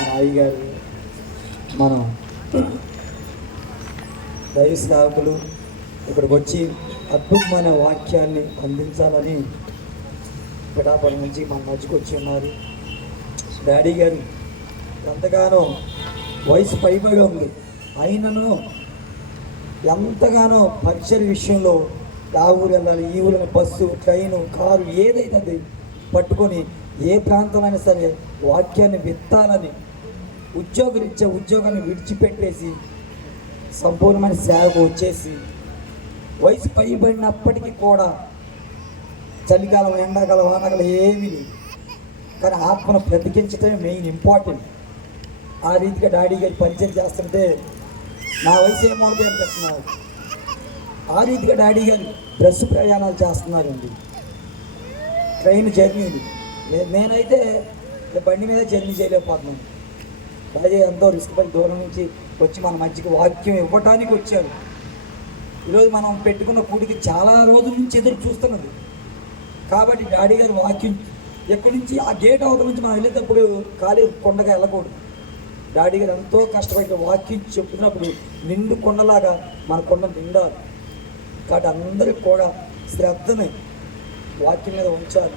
మన అయ్యగారు, మనం దైవ సేవకులు ఇక్కడికి వచ్చి అద్భుతమైన వాక్యాన్ని అందించాలని పిఠాపురం నుంచి మన మధ్యకు వచ్చి ఉన్నారు. డాడీ గారు ఎంతగానో వయసు పైబడి ఉంది, అయినను ఎంతగానో పరిచయ విషయంలో ఆ ఊరు వెళ్ళాలి, ఈ ఊరిని బస్సు, ట్రైను, కారు ఏదైతే అది పట్టుకొని ఏ ప్రాంతంలో సరే వాక్యాన్ని విత్తాలని ఉద్యోగరీత్యా ఉద్యోగాన్ని విడిచిపెట్టేసి సంపూర్ణమైన సేవకు వచ్చేసి వయసు పైబడినప్పటికీ కూడా చలికాలం, ఎండాకాలం, వానాకాలం ఏమీ లేదు, కానీ ఆత్మను బ్రతికించడమే మెయిన్ ఇంపార్టెంట్. ఆ రీతిగా డాడీ గారి పరిచయం చేస్తుంటే నా వయసు ఏమవుతుంది అనిపిస్తున్నారు. ఆ రీతిగా డాడీ గారు బస్సు ప్రయాణాలు చేస్తున్నారండి, ట్రైన్ జర్నీలు. నేనైతే బండి మీద జర్నీ చేయలేకపోతున్నాను. డాడీ ఎంతో రిస్క్ పడి దూరం నుంచి వచ్చి మన మధ్యకి వాక్యం ఇవ్వడానికి వచ్చారు. ఈరోజు మనం పెట్టుకున్న కూడికి చాలా రోజుల నుంచి ఎదురు చూస్తున్నది కాబట్టి డాడీ గారి వాక్యం ఎక్కడి నుంచి ఆ గేట్ అవతల నుంచి మనం వెళ్ళేటప్పుడు ఖాళీ కొండగా వెళ్ళకూడదు. డాడీ గారు ఎంతో కష్టపడి వాక్యం చెప్తున్నప్పుడు నిండు కొండలాగా మన కొండ నిండాలి. కాబట్టి అందరికి కూడా శ్రద్ధని వాక్యం మీద ఉంచాలి.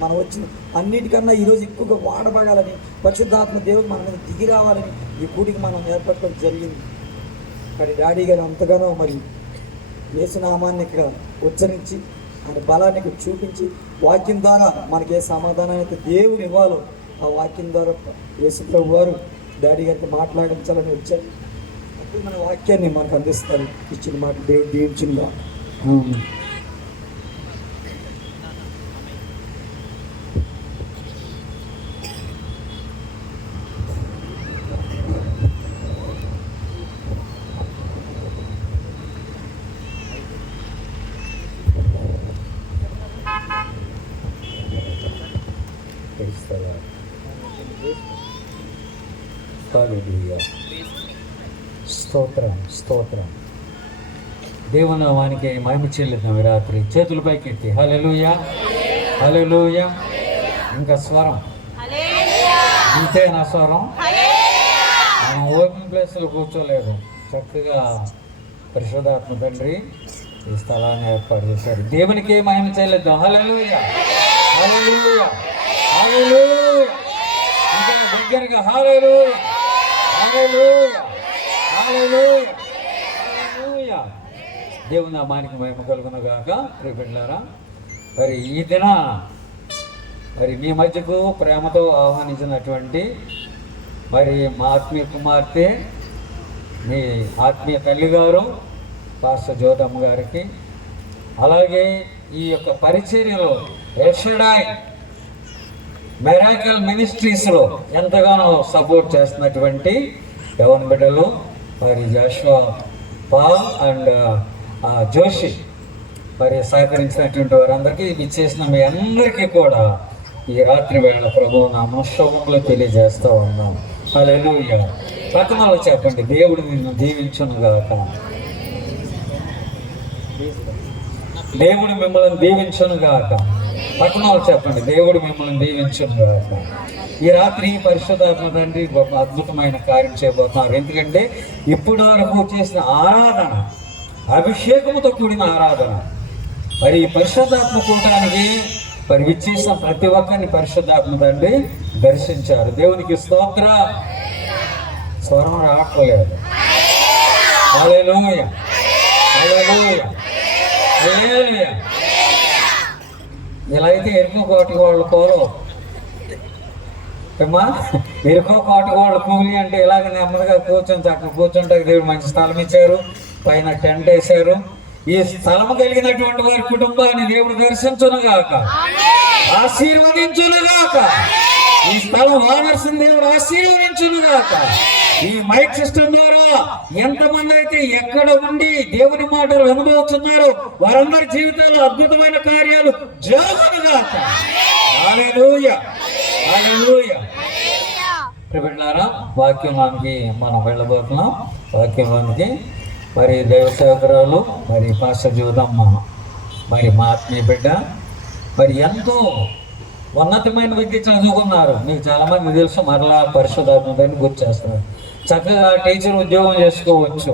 మనం వచ్చిన అన్నిటికన్నా ఈరోజు ఎక్కువగా వాడబడాలని, పరిశుద్ధాత్మ దేవుడు మన మీద దిగి రావాలని ఈ కూడికి మనం ఏర్పడటం జరిగింది. కానీ డాడీ గారు అంతగానో మరి యేసునామాన్ని ఇక్కడ ఉచ్చరించి ఆయన బలాన్ని చూపించి వాక్యం ద్వారా మనకి ఏ సమాధానాన్ని అయితే దేవుడు ఇవ్వాలో ఆ వాక్యం ద్వారా యేసు ప్రభు వారు డాడీ గారికి మాట్లాడించాలని వచ్చారు. అప్పుడు మన వాక్యాన్ని మనకు అందిస్తారు. ఇచ్చిన మాట దేవుడు దీవించిందా. స్తోత్రం స్తోత్రం. దేవునామానికి మహిమ చెల్లిద్దాం. రాత్రి చేతుల పైకెత్తి హల్లెలూయా హల్లెలూయా. ఇంకా స్వరం ఇంతే నా స్వరం. మనం ఓపెన్ ప్లేస్లో కూర్చోలేదు, చక్కగా పరిశుద్ధాత్మ తండ్రి ఈ స్థలాన్ని ఏర్పాటు చేశారు. దేవునికి మహిమ చెల్లిద్దాం. హల్లెలూయా హల్లెలూయా హల్లెలూయా. ఇంకా దగ్గరగా హల్లెలూయా హల్లెలూయా హల్లెలూయా హల్లెలూయా. దేవుని నామానికి మహిమ కలుగును గాక. ప్రియబిడ్డలారా, మరి ఈ దిన మరి మీ మధ్యకు ప్రేమతో ఆహ్వానించినటువంటి మరి మా ఆత్మీయ కుమార్తె, మీ ఆత్మీయ తల్లి గారు పాస్టర్ జ్యోతమ్మ గారికి, అలాగే ఈ యొక్క పరిచర్యలో ఎల్షడాయ్ మిరాకిల్ మినిస్ట్రీస్లో ఎంతగానో సపోర్ట్ చేస్తున్నటువంటి యవన బిడ్డలు మరి జాషువా పాల్ అండ్ జోషి మరి సహకరించినటువంటి వారందరికీ ఇచ్చేసిన మీ అందరికీ కూడా ఈ రాత్రి వేళ ప్రభువు నామములో తెలియజేస్తూ ఉన్నాం. హల్లెలూయా. పక్కనలో చెప్పండి, దేవుడు నిన్ను దీవించునుగాక. దేవుడు మిమ్మల్ని దీవించునుగాక. పట్టణాలు చెప్పండి, దేవుడు మిమ్మల్ని దీవించునుగాక. ఈ రాత్రి పరిశుద్ధాత్మ తండ్రి గొప్ప అద్భుతమైన కార్యం చేయబోతున్నారు. ఎందుకంటే ఇప్పటి వరకు చేసిన ఆరాధన అభిషేకముతో కూడిన ఆరాధన. మరి ఈ పరిశుద్ధాత్మ కూటానికి మరి విచ్చేసిన ప్రతి ఒక్కరిని పరిశుద్ధాత్మ తండ్రి దర్శించారు. దేవునికి స్తోత్ర. స్వరం రావట్లేదు. హల్లెలూయా హల్లెలూయా హల్లెలూయా. ఇలా అయితే ఎరుకు కోటకోళ్ళ కోలు ఏమ్మా, ఎరుకో కోటకోళ్ళ కూలి అంటే ఇలాగ నెమ్మదిగా కూర్చొని చక్కగా కూర్చుంటే దేవుడు మంచి స్థలం ఇచ్చారు, పైన టెంట్ వేశారు. ఈ స్థలము కలిగినటువంటి వారి కుటుంబాన్ని దేవుడు దర్శించునుగాక, ఆశీర్వదించునుగాక. ఈ స్థలం ఓనర్స్ దేవుడు ఆశీర్వదించునుగాక. ఈ మైక్ సిస్టమ్ ద్వారా ఎంతమంది అయితే ఎక్కడ ఉండి దేవుని మాటలు అనుభవిస్తున్నారో వారందరి జీవితాల్లో అద్భుతమైన కార్యాలు జరుగునుగాక. హల్లెలూయా హల్లెలూయా. ప్రియబిడ్డలారా, వాక్యంలోనికి మనం వెళ్ళబోతున్నాం. వాక్యంలోనికి మరి దైవ సేవకురాలు మరి పాస్టర్ జ్యోతమ్మ మరి మా ఆత్మీయ బిడ్డ మరి ఎంతో ఉన్నతమైన విద్య చదువుకున్నారు, మీకు చాలామంది తెలుసు, మరలా పరిశుద్ధాత్మని గుర్తు చేస్తున్నారు. చక్కగా టీచర్ ఉద్యోగం చేసుకోవచ్చు.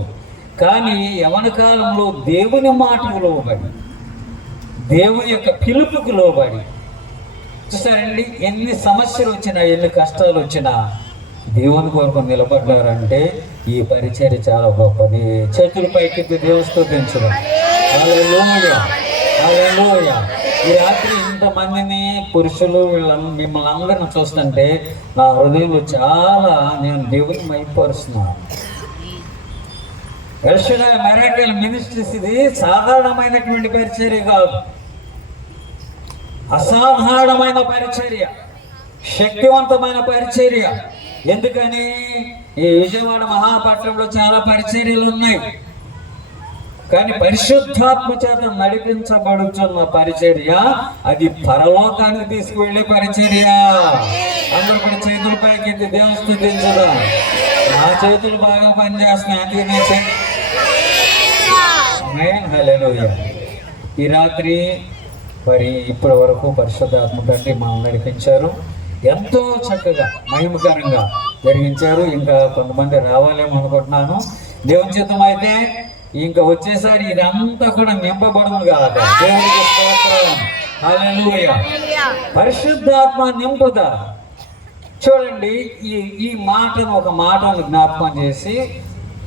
కానీ యవన కాలంలో దేవుని మాటకు లోబడి, దేవుని యొక్క పిలుపుకు లోబడి, చూసారండి, ఎన్ని సమస్యలు వచ్చినా, ఎన్ని కష్టాలు వచ్చినా దేవుని కొరకు నిలబడ్డారంటే ఈ పరిచర్య చాలా గొప్పది. చేతుల పైకి దేవుని స్తుతించడం. హల్లెలూయా, హల్లెలూయా. ఈ రాత్రి ఇంతమందిని పురుషులు మిమ్మల్ని అందరిని చూస్తుంటే నా హృదయంలో చాలా నేను దేవుని మైపరుస్తున్నాను. మెరాకిల్ మినిస్ట్రీస్ ఇది సాధారణమైనటువంటి పరిచర్య కాదు, అసాధారణమైన పరిచర్య, శక్తివంతమైన పరిచర్య. ఎందుకని ఈ విజయవాడ మహాపట్నంలో చాలా పరిచర్యలు ఉన్నాయి, కానీ పరిశుద్ధాత్మ చేత నడిపించబడుతున్న పరిచర్య అది పరలోకానికి తీసుకువెళ్ళే పరిచర్య. అందరూ కూడా చేతుల పైకి ఎత్తి దేవుని స్తుతించదా. నా చేతులు బాగా పనిచేస్తున్నాయి, అందుకే హల్లెలూయా. ఈ రాత్రి మరి ఇప్పటి వరకు పరిశుద్ధాత్మ తండ్రి మనం నడిపించారు, ఎంతో చక్కగా మహిమకరంగా జరిగించారు. ఇంకా కొంతమంది రావాలేమో అనుకుంటున్నాను. దేవుని చిత్తం అయితే ఇంకా వచ్చేసారి ఇదంతా కూడా నింపబడము కాదు. దేవునికి స్తోత్రం, హల్లెలూయా. పరిశుద్ధాత్మ నింపుదల. చూడండి, ఈ మాటను ఒక మాటను జ్ఞాపకం చేసి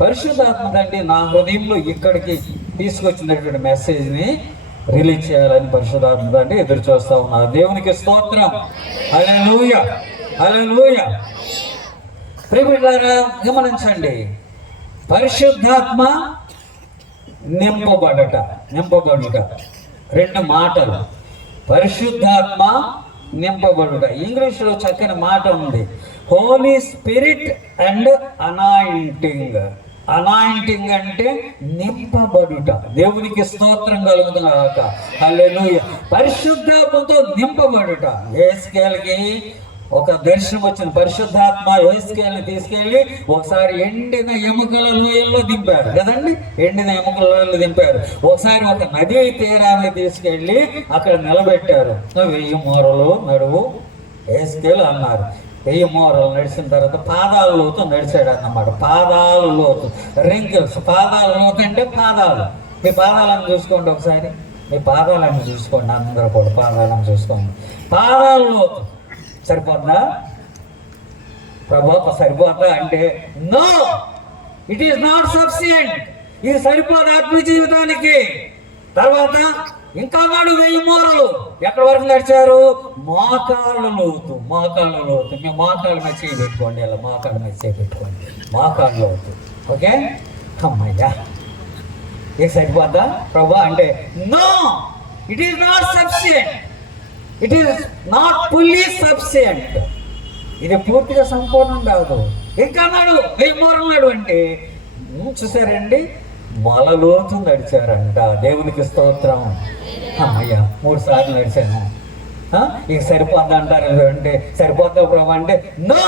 పరిశుద్ధాత్మ తండ్రి నా హృదయంలో ఇక్కడికి తీసుకొచ్చినటువంటి మెసేజ్ని రిలీజ్ చేయాలని పరిశుద్ధాత్మ తండ్రి ఎదురు చూస్తా ఉన్నారు. దేవునికి స్తోత్రం, హల్లెలూయా, హల్లెలూయా. ప్రియమిత్రులారా గమనించండి, పరిశుద్ధాత్మ నింపబడుట. రెండు మాటలు, పరిశుద్ధాత్మ నింపబడుట. ఇంగ్లీష్లో చక్కని మాట ఉంది, holy spirit and anointing. Anointing అంటే నింపబడుట. దేవునికి స్తోత్రం కలుగుతుగాక, హల్లెలూయా. పరిశుద్ధాత్మతో నింపబడుట. యేసుకేలుకి ఒక దర్శనం వచ్చింది. పరిశుద్ధాత్మ యేసుకేలుని తీసుకెళ్ళి ఒకసారి ఎండిన ఎముకల లోయల్లో దింపారు కదండి, ఎండిన ఎముకల లోయల్లో దింపారు. ఒకసారి ఒక నది తీరాన్ని తీసుకెళ్ళి అక్కడ నిలబెట్టారు. 1000 మూరలు నడువు యేసుకేలు అన్నారు. 1000 మూరలు నడిచిన తర్వాత పాదాల లోతు నడిచాడు అన్నమాట. పాదాల లోతు, రింకిల్స్. పాదాల లోతు అంటే పాదాలు. మీ పాదాలను చూసుకోండి ఒకసారి, మీ పాదాలను చూసుకోండి, అందరూ కూడా పాదాలను చూసుకోండి. పాదాల లోతు సరిపోద్దా ప్రభు? సరిపోద్దా అంటే no, it is not sufficient. ఇది సరిపోదు ఆత్మీయ జీవితానికి. తర్వాత ఇంకా నాడు 1000 మూరలు ఎక్కడి వరకు నడిచారు? మోకాళ్ళ లోతు. మోకాళ్ళ లోతు. మీ మోకాళ్ళ మీద చేయి పెట్టుకోండి, అలా మోకాళ్ళ మీద చేయి పెట్టుకోండి. మోకాళ్ళ లోతు. ఓకే, అమ్మయ్యా. ఇది సరిపోద్దా ప్రభు అంటే no, it is not sufficient. It is not fully sufficient. ఇది పూర్తిగా సంపూర్ణం కాదు. ఇంకా నాడు 1000 మూరలు అంటే చూసారండి, మొలలోతు నడిచారంట. దేవునికి స్తోత్రం. అమ్మయ్యా, 3 సార్లు నడిచాను, ఇక సరిపోద్ది అంటారు అంటే సరిపోద్దా ప్రభు అంటే నో,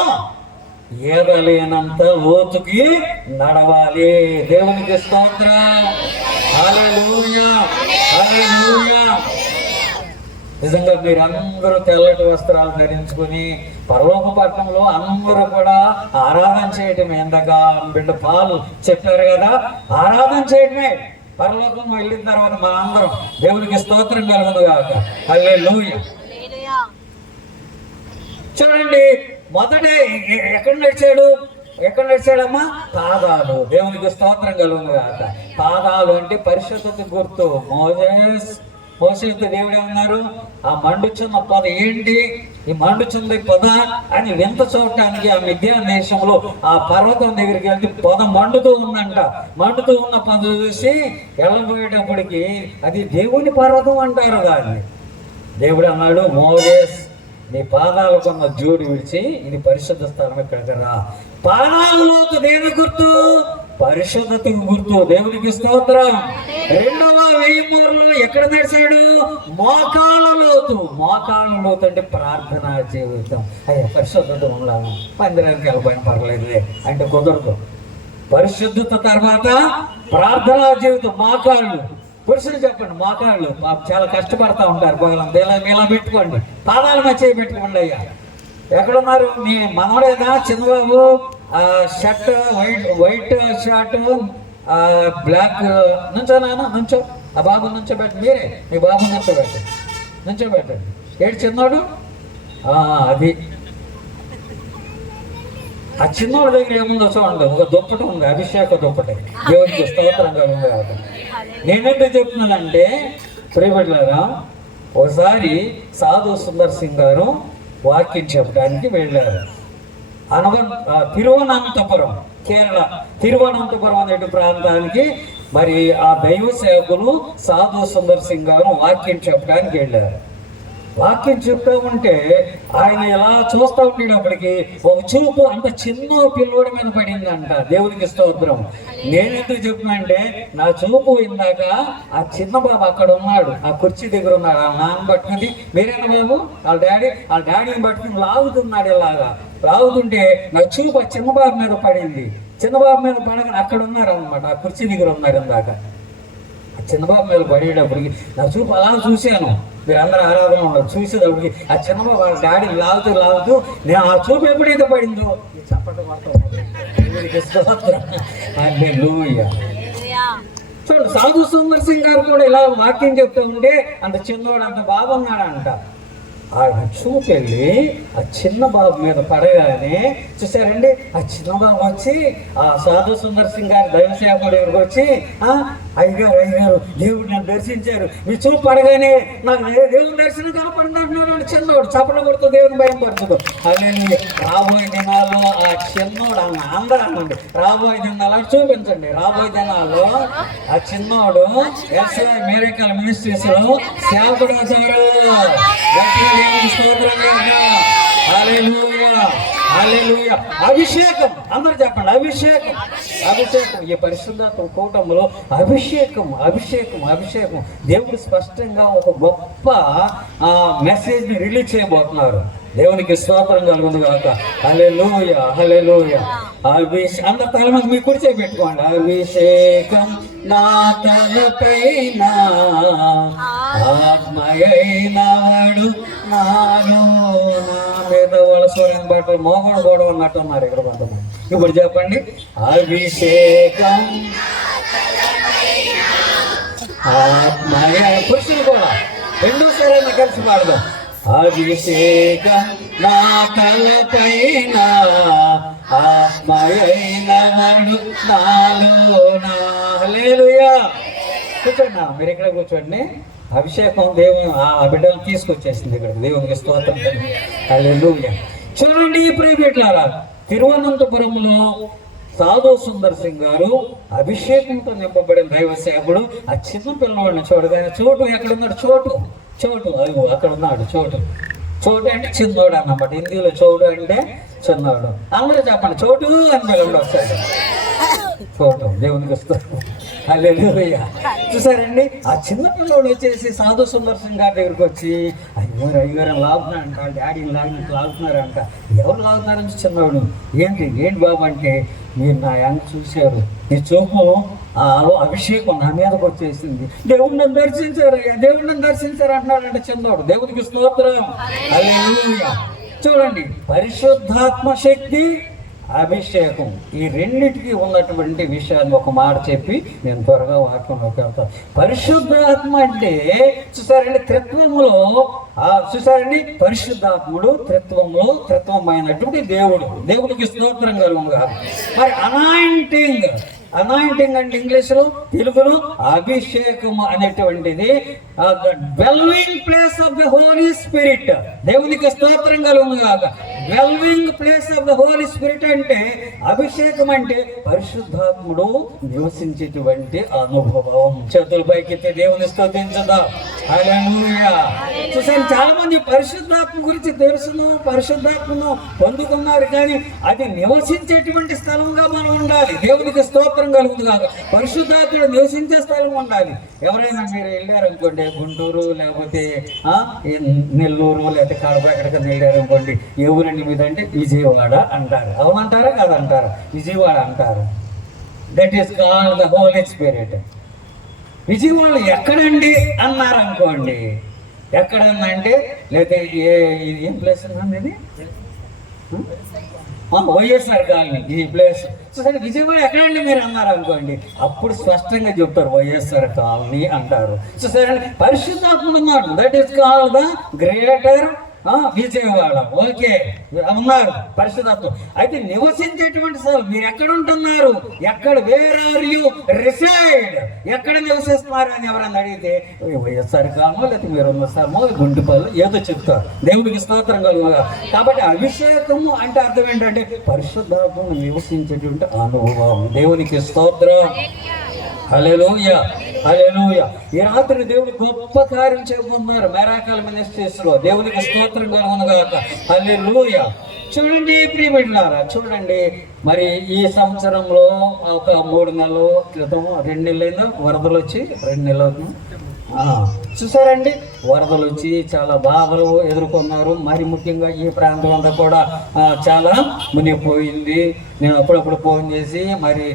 ఏదలేనంత లోతుకి నడవాలి. దేవునికి స్తోత్రం, హల్లెలూయా, హల్లెలూయా. నిజంగా మీరందరూ తెల్లటి వస్త్రాలు ధరించుకుని పరలోక పట్టణంలో అందరూ కూడా ఆరాధన చేయటమే. ఎందాక బిడ్డ పాలు చెప్పారు కదా, ఆరాధన చేయటమే. పరలోకం వెళ్ళిన తర్వాత మనందరం దేవునికి స్తోత్రం కలుగునుగాక, హల్లెలూయా. చూడండి, మొదట ఎక్కడ నడిచాడమ్మా? పాదాలు. దేవునికి స్తోత్రం కలుగునుగాక. పాదాలు అంటే పరిశుద్ధత గుర్తు. మోసేతో దేవుడు ఏమన్నారు? ఆ మండుచున్న పొద ఏంటి? ఈ మండుచుంది పొద అని వింత చూడటానికి ఆ మిద్యాన్ దేశంలో ఆ పర్వతం దగ్గరికి వెళ్తే పొద మండుతూ ఉందంట. మండుతూ ఉన్న పొద చూసి వెళ్ళబోయేటప్పటికి అది దేవుని పర్వతం అంటారు దాన్ని. దేవుడు అన్నాడు, మోసెస్ నీ పాదాలకున్న జోడు విడిచి ఇది పరిశుద్ధ స్థలం, ఇక్కడికి రా. పాదాలలోకి దేని గుర్తు? పరిశుద్ధతకు గుర్తు. దేవునికి స్తోత్రం. రెండవ 1000 మూరలు ఎక్కడ నడిచాడు? మోకాళ్ళ లోతు. మోకాళ్ళ లోతు అంటే ప్రార్థనా జీవితం. అయ్యా పరిశుద్ధత ఉన్నాను, మందిరానికి వెళ్ళిపోయిన పర్లేదులే అంటే కుదరదు. పరిశుద్ధత తర్వాత ప్రార్థనా జీవితం. మోకాళ్ళు పురుషులు చెప్పండి, మోకాళ్ళు చాలా కష్టపడతా ఉంటారు. ఇలా పెట్టుకోండి, పాదాల మధ్య పెట్టుకోండి. అయ్యా ఎక్కడున్నారు? మీ మనవడేదా చిన్నబాబు? Shirt white shirt black. నుంచో నాన్న, నుంచో. ఆ బాబు నుంచోబెట్టి, మీరే మీ బాబు నుంచోబెట్టండి. ఏడు చిన్నోడు? అది ఆ చిన్నోడి దగ్గర ఏముందో చూడండి, ఒక దుప్పటి ఉంది, అభిషేక దుప్పటి, దేవుడికి స్తోత్రంగా ఉంది. కాబట్టి నేనెందుకు చెప్తున్నానంటే ప్రియబిడ్డలారా, ఒకసారి సాధు సుందర్ సింగ్ గారు వాక్యం చెప్పడానికి వెళ్ళారు తిరువనంతపురం, కేరళ తిరువనంతపురం అనే ప్రాంతానికి. మరి ఆ దైవ సేవకులు సాధు సుందర్ సింగ్ గారు వాక్యం చెప్పడానికి వెళ్ళారు. వాక్యం చెప్తా ఉంటే ఆయన ఎలా చూస్తూ ఉండేటప్పటికి ఒక చూపు అంత చిన్న పిల్లోడి మీద పడిందంట. దేవునికి స్తోత్రం. నేనెందుకు చెప్తున్నానంటే నా చూపు ఇందాక ఆ చిన్న బాబు అక్కడ ఉన్నాడు, ఆ కుర్చీ దగ్గర ఉన్నాడు. ఆ నాన్న పట్టుకుంది, మీరేనా బాబు? వాళ్ళ డాడీని పట్టుకుని లాగుతున్నాడు. ఇలాగా లాగుతుంటే నా చూపు ఆ చిన్న బాబు మీద పడింది. చిన్న బాబు మీద పడగానే అక్కడ ఉన్నారు అనమాట, ఆ కుర్చీ దగ్గర ఉన్నారు ఇందాక. ఆ చిన్నబాబు మీద పడేటప్పటికి నా చూపు అలా చూశాను. మీరు అందరూ ఆరాధన ఉన్నారు, చూసేటప్పటికి ఆ చిన్నబాబు వాళ్ళ డాడీ లాగుతూ నేను ఆ చూపు ఎప్పుడైతే పడిందో చప్పట్లు చూడండి. సాధు సుందర్ సింగ్ గారు కూడా ఇలా వాక్యం చెప్తూ ఉంటే అంత చిన్నవాడు అంత బాగున్నాడంట. ఆయన చూపెళ్ళి ఆ చిన్న బాబు మీద పడగానే చూసారండి, ఆ చిన్న బాబు వచ్చి ఆ సాధు సుందర్ సింగ్ గారి దైవ సేవకుడి దగ్గరికి వచ్చి, అయ్యగారు దేవుడు నన్ను దర్శించారు, మీ చూపు పడగానే నాకు దేవుని దర్శనం కనపడింది అంటున్నాడు. చిన్నోడు చప్పట్లు కొడుతూ దేవుని భయం పరచుకో. అలాగే రాబోయే దినాల్లో ఆ చిన్నోడు అందరూ అనండి, రాబోయే దినాల్లో చూపించండి. రాబోయే దినాల్లో ఆ చిన్నోడు ఎస్ఐ మిరకల్ మినిస్ట్రీస్ లో సేవకుడు అవుతారు. అభిషేకం, అందరూ చెప్పండి, అభిషేకం. ఈ పరిశుద్ధాత్మ కూటంలో అభిషేకం. దేవుడు స్పష్టంగా ఒక గొప్ప మెసేజ్ ని రిలీజ్ చేయబోతున్నారు. దేవునికి స్తోత్రం కలుగును గాక. హల్లెలూయా. అందరు తల మీద మీ కుర్చీ పెట్టుకోండి. అభిషేకం నా తలపైన, ఆత్మయైనవాడు నాలో. నా మీద వలసని బట్టి మోహన్ కూడా ఉన్నట్టున్నారు ఇక్కడ కొంతమంది. ఇప్పుడు చెప్పండి, అభిషేకం ఆత్మయ. పురుషులు కూడా రెండో సరైన కలిసి పాడదాం. అభిషేకం నా తలపైన, ఆత్మయైనవాడు నాలోనా. హల్లెలూయా. కూర్చోండి, మీరు ఇక్కడ కూర్చోండి. అభిషేకం దేవుని ఆ బిడ్డలు తీసుకొచ్చేసింది ఇక్కడ. దేవునికి స్తోత్రం. హల్లెలూయా. చూడండి ప్రియబిడ్డలారా, తిరువనంతపురంలో సాధు సుందర్ సింగ్ గారు అభిషేకంతో నింపబడిన దైవ సేవకుడు. ఆ చిన్న పిల్లవాడిని చూడగానే, చోటు ఎక్కడున్నాడు? చోటు అయ్యో అక్కడ ఉన్నాడు. చోటు అంటే చిన్నోడు అన్నమాట. హిందీలో చోటు అంటే చిన్నోడు. అందరూ చెప్పండి, చోటు అని పిల్లలు వస్తాడు. చోటు దేవునికి వస్తాడు. హల్లెలూయా. చూసారండి, ఆ చిన్న పిల్లలు వచ్చేసి సాధు సుందర్ సింగ్ గారి దగ్గరికి వచ్చి, అయ్యగారు లాగుతున్నారంట, వాళ్ళ డాడీని లాగుతున్నారంట. ఎవరు లాగుతున్నారని చిన్నవాడు, ఏంటి బాబు అంటే, మీరు నా యాంగ్ చూశారు, మీ చూపు అభిషేకం నా మీదకి వచ్చేసింది, దేవుడు నన్ను దర్శించారు అంటున్నాడంటే చిన్నవాడు. దేవునికి స్తోత్రం. హల్లెలూయా. చూడండి, పరిశుద్ధాత్మ శక్తి, అభిషేకం, ఈ రెండింటికి ఉన్నటువంటి విషయాన్ని ఒక మాట చెప్పి నేను త్వరగా వాక్యంలోకి వెళ్తాను. పరిశుద్ధాత్మ అంటే చూసారండి, త్రిత్వములో చూసారండి, పరిశుద్ధాత్ముడు త్రిత్వమైనటువంటి దేవుడికి స్తోత్రం కలుగును గాక. మరి అనాయింటింగ్ అంటే ఇంగ్లీష్లో, తెలుగులో అభిషేకం అనేటువంటిది dwelling place of the Holi Spirit. దేవునికి స్తోత్రం కలుగును గాక. Dwelling place of the Holi Spirit అంటే అభిషేకం అంటే పరిశుద్ధాత్ముడు నివసించేటువంటి అనుభవం. చేతుల పైకెత్తి దేవుని స్తుతించుదాం. హల్లెలూయా. చూసాను, చాలా మంది పరిశుద్ధాత్మ గురించి తెలుసును, పరిశుద్ధాత్మను పొందుకున్నారు, కానీ అది నివసించేటువంటి స్థలంగా మనం ఉండాలి. దేవునికి స్తోత్రం కలుగుతుంది కాక. పరిశుద్ధాత్ముడు నివసించే స్థలం ఉండాలి. ఎవరైనా మీరు వెళ్ళారనుకోండి, గుంటూరు లేకపోతే నెల్లూరు లేకపోతే కడప ఎక్కడికైనా వెళ్ళారనుకోండి, ఎవరండి మీద అంటే విజయవాడ అంటారు. అవునంటారా కాదంటారా? విజయవాడ అంటారు. That is called the Holi spirit. Vijayawada ఎక్కడండి అన్నారు అనుకోండి, ఎక్కడన్నా అంటే లేదా ఏం ప్లేస్ అన్నది ఇది వైఎస్ఆర్ కాలనీ ఈ ప్లేస్. సరే విజయవాడ ఎక్కడండి మీరు అన్నారు అనుకోండి, అప్పుడు స్పష్టంగా చెప్తారు వైఎస్ఆర్ కాలనీ అంటారు. సో సరే పరిశుద్ధాత్ముడు ఉన్నాడు, that is called the greater Vijayawada. Okay ఉన్నారు పరిశుద్ధాత్మ. అయితే నివసించేటువంటి సార్ మీరు ఎక్కడ ఉంటున్నారు, ఎక్కడ, వేర్ ఆర్ యు రిసైడ్, ఎక్కడ నివసిస్తున్నారు అని ఎవరన్నా అడిగితే వైఎస్ఆర్ కాలమో లేకపోతే మీరు ఉన్న స్థలమో గుంటుపల్లి ఏదో చెప్తారు. దేవుడికి స్తోత్రం కలుగుగా. కాబట్టి అభిషేకము అంటే అర్థం ఏంటంటే పరిశుద్ధాత్మ నివసించేటువంటి అనుభవం. దేవునికి స్తోత్రం. హల్లెలూయా, హల్లెలూయా. ఈ రాత్రి దేవుడు గొప్ప కార్యం చేయబోతున్నారు మెరాకల్ మినిస్ట్రీస్ లో. దేవునికి స్తోత్రం కలుగునుగాక. హల్లెలూయా. చూడండి ప్రియమిట్లారా, చూడండి మరి ఈ సంవత్సరంలో ఒక 3 నెలల క్రితం 2 నెలలైనా వరదలు వచ్చి 2 నెలలు చూసారండి. వరదలు వచ్చి చాలా బాధలు ఎదుర్కొన్నారు. మరి ముఖ్యంగా ఈ ప్రాంతం అంతా కూడా చాలా మునిగిపోయింది. నేను అప్పుడప్పుడు ఫోన్ చేసి మరి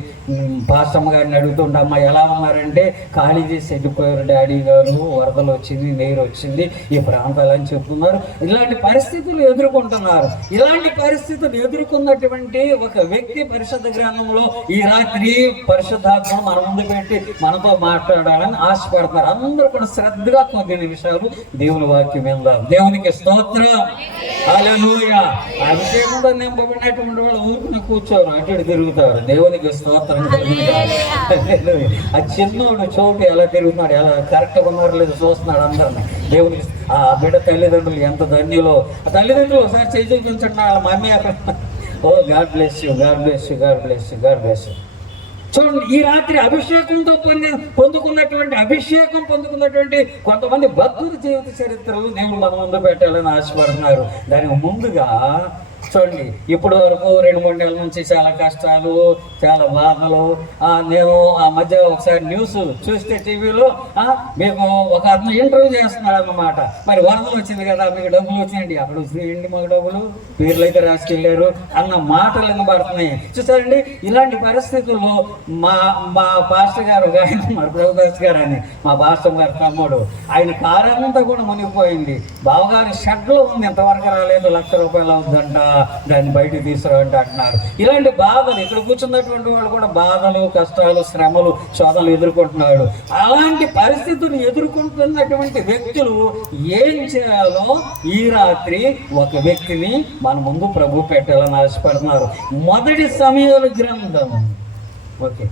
పాస్టమ్మ గారిని అడుగుతుంటా, అమ్మ ఎలా ఉన్నారంటే ఖాళీ చేసి వెళ్ళిపోయారు డాడీ గారు, వరదలు వచ్చింది, నీరు వచ్చింది ఈ ప్రాంతాలని చెప్తున్నారు. ఇలాంటి పరిస్థితులు ఎదుర్కొంటున్నారు. ఇలాంటి పరిస్థితులు ఎదుర్కొన్నటువంటి ఒక వ్యక్తి పరిశుద్ధ గ్రంథంలో ఈ రాత్రి పరిశుద్ధాత్మను మన ముందు పెట్టి మనతో మాట్లాడాలని ఆశపడతారు. అందరూ కూడా శ్రద్ధగా కొద్ది నిమిషాలు దేవుని వాక్యం విందాం. దేవునికి స్తోత్రం. హల్లెలూయా. అభిషేకంతో నింపబడినటువంటి వాళ్ళు ఊరుకుని కూర్చోరు, అటు ఇటు తిరుగుతారు. దేవునికి స్తోత్రం. ఆ చిన్నోడు చోటు ఎలా తిరుగుతున్నాడు, ఎలా కరెక్ట్గా ఉన్నారు లేదు చూస్తున్నాడు అందరిని. దేవునికి ఆ బిడ్డ తల్లిదండ్రులు ఎంత ధన్యులో. ఆ తల్లిదండ్రులు ఒకసారి చేయి చూపించండి వాళ్ళ మమ్మీ అక్కడ. Oh God bless you, God bless you, God bless you, God bless you. చూడండి ఈ రాత్రి అభిషేకంతో అభిషేకం పొందుకున్నటువంటి కొంతమంది భక్తుల జీవిత చరిత్రలు దేవుడు మన ముందు పెట్టాలని ఆశపడుతున్నారు. దానికి ముందుగా చూడండి, ఇప్పటి వరకు 2-3 నెలల నుంచి చాలా కష్టాలు, చాలా బాధలు. నేను ఆ మధ్య ఒకసారి న్యూస్ చూస్తే టీవీలో మీకు ఒక అతను ఇంటర్వ్యూ చేస్తున్నాడు అన్నమాట. మరి వరదలు వచ్చింది కదా, మీకు డబ్బులు వచ్చినాయండి, అక్కడ వచ్చినాయండి మాకు డబ్బులు, పేర్లు అయితే రాసుకెళ్ళారు అన్న మాటలు వినబడుతున్నాయి. చూసారండి, ఇలాంటి పరిస్థితుల్లో మా పాస్టర్ గారు ఆయన మరి ప్రభుదాస్ గారు అని మా పాస్టర్ గారు తమ్ముడు, ఆయన కారంతా కూడా మునిగిపోయింది. బావగారి షెడ్లో ఉంది, ఎంతవరకు రాలేదు, ₹1,00,000 అవుతుందంట, దాన్ని బయటకు తీసుకురావంటే అంటున్నారు. ఇలాంటి బాధలు ఇక్కడ కూర్చున్నటువంటి వాళ్ళు కూడా బాధలు, కష్టాలు, శ్రమలు, శోధనలు ఎదుర్కొంటున్నాడు. అలాంటి పరిస్థితులు ఎదుర్కొంటున్నటువంటి వ్యక్తులు ఏం చేయాలో ఈ రాత్రి ఒక వ్యక్తిని మన ముందు ప్రభు పెట్టాలని ఆశపడుతున్నారు. మొదటి సమూయేలు గ్రంథం. ఓకే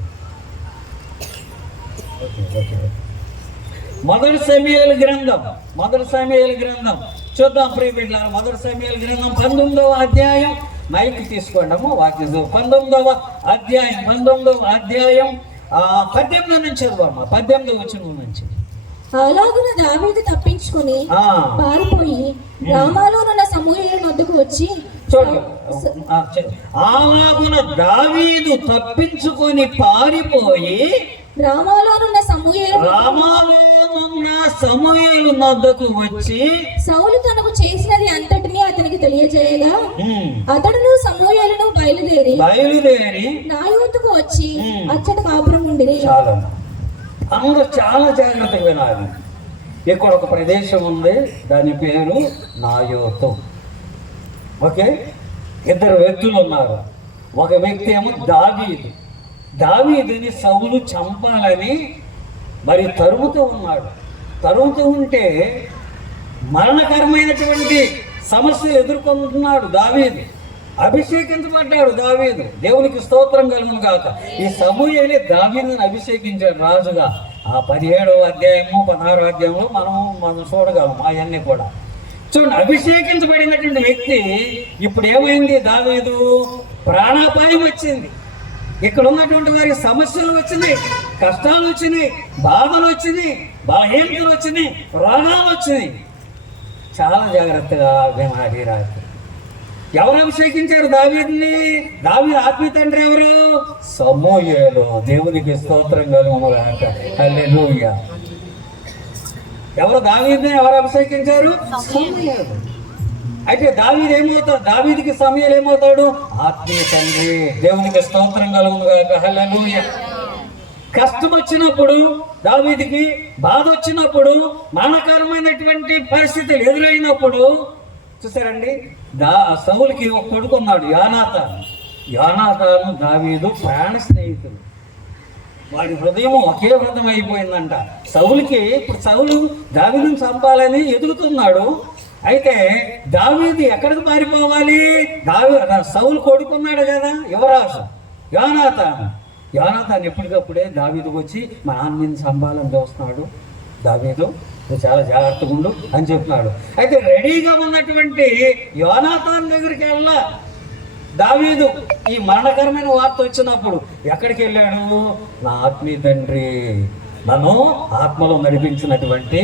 మొదటి సమూయేలు గ్రంథం చూద్దాం ప్రియమిత్రులారా. మొదటి సమూయేలు గ్రంథం 19వ అధ్యాయం. మైక్ తీసుకోండి అమ్మ, వాక్యం 19వ అధ్యాయం 18 నుంచి చదువమ్మ, 18వ వచనం నుంచి. అలాగున దావీదు తప్పించుకుని పారిపోయి రామాలో ఉన్న సమూయేలు వద్దకు వచ్చి అలాగున దావీదు తప్పించుకొని పారిపోయి రామాలోనున్న సమూయేలు వద్దకు వచ్చి సౌలు తనకు చేసినది అంతటిని అతనికి తెలియజేయగా అతడును సమూయేలును బయలుదేరి నాయోతుకు వచ్చి అచ్చట కాపురం ఉండేది. అందరూ చాలా జాగ్రత్తగా వినాలి. ఇక్కడ ఒక ప్రదేశం ఉంది, దాని పేరు నాయోతు. ఓకే, 2 వ్యక్తులు ఉన్నారు. ఒక వ్యక్తి ఏమో దావీదుని సౌలు చంపాలని మరి తరుముతూ ఉన్నాడు. తరుముతూ ఉంటే మరణకరమైనటువంటి సమస్యలు ఎదుర్కొంటున్నాడు దావీదు. అభిషేకించబడ్డాడు దావీదు. దేవునికి స్తోత్రం కలుగును గాక. ఈ సమూయేలే దావీదుని అభిషేకించాడు రాజుగా. ఆ 17వ అధ్యాయము 16వ అధ్యాయంలో మనం చూడగలం అవన్నీ కూడా. చూడండి, అభిషేకించబడినటువంటి వ్యక్తి ఇప్పుడు ఏమైంది, దావీదు ప్రాణాపాయం వచ్చింది. ఇక్కడ ఉన్నటువంటి వారికి సమస్యలు వచ్చినాయి, కష్టాలు వచ్చినాయి, బాధలు వచ్చినాయి, బలహీనతలు వచ్చినాయి, రోగాలు వచ్చినాయి. చాలా జాగ్రత్తగా వినాలి రాత్రి. ఎవరు అభిషేకించారు దావీదుని? దావీదు ఆత్మీయ తండ్రి ఎవరు? సమూయేలు. దేవునికి స్తోత్రం కలుగునుగాక. హల్లెలూయా. ఎవరు దావీదుని ఎవరు అభిషేకించారు? సమూయేలు. అయితే దావీదు ఏమవుతాడు? దావీదుకి సమూయేలు ఏమవుతాడు? ఆత్మీయ తండ్రి. దేవునికి స్తోత్రం కలుగునుగాక. హల్లెలూయా. కష్టం వచ్చినప్పుడు, దావీదుకి బాధ వచ్చినప్పుడు, మరణకరమైనటువంటి పరిస్థితులు ఎదురైనప్పుడు చూసారండి, సౌలుకి ఒక కొడుకున్నాడు యోనాతాను దావీదు ప్రాణ స్నేహితుడు. వాడి హృదయం ఒకే హృదయం అయిపోయిందంట. సౌలుకి ఇప్పుడు సౌలు దావీదుని చంపాలని ఎదుగుతున్నాడు. అయితే దావీదు ఎక్కడికి పారిపోవాలి? సౌలు కొడుకున్నాడు కదా యువరాజు యోనాతాను ఎప్పటికప్పుడే దావీదుకు వచ్చి మా నాన్నని చంపాలని చూస్తున్నాడు. దావీదు నువ్వు చాలా జాగ్రత్తగా ఉండు అని చెప్తున్నాడు. అయితే రెడీగా ఉన్నటువంటి యోనాతాను దగ్గరికి వెళ్ళా దావీదు ఈ మరణకరమైన వార్త వచ్చినప్పుడు ఎక్కడికి వెళ్ళాడు? నా ఆత్మీయ తండ్రి, నన్ను ఆత్మలో నడిపించినటువంటి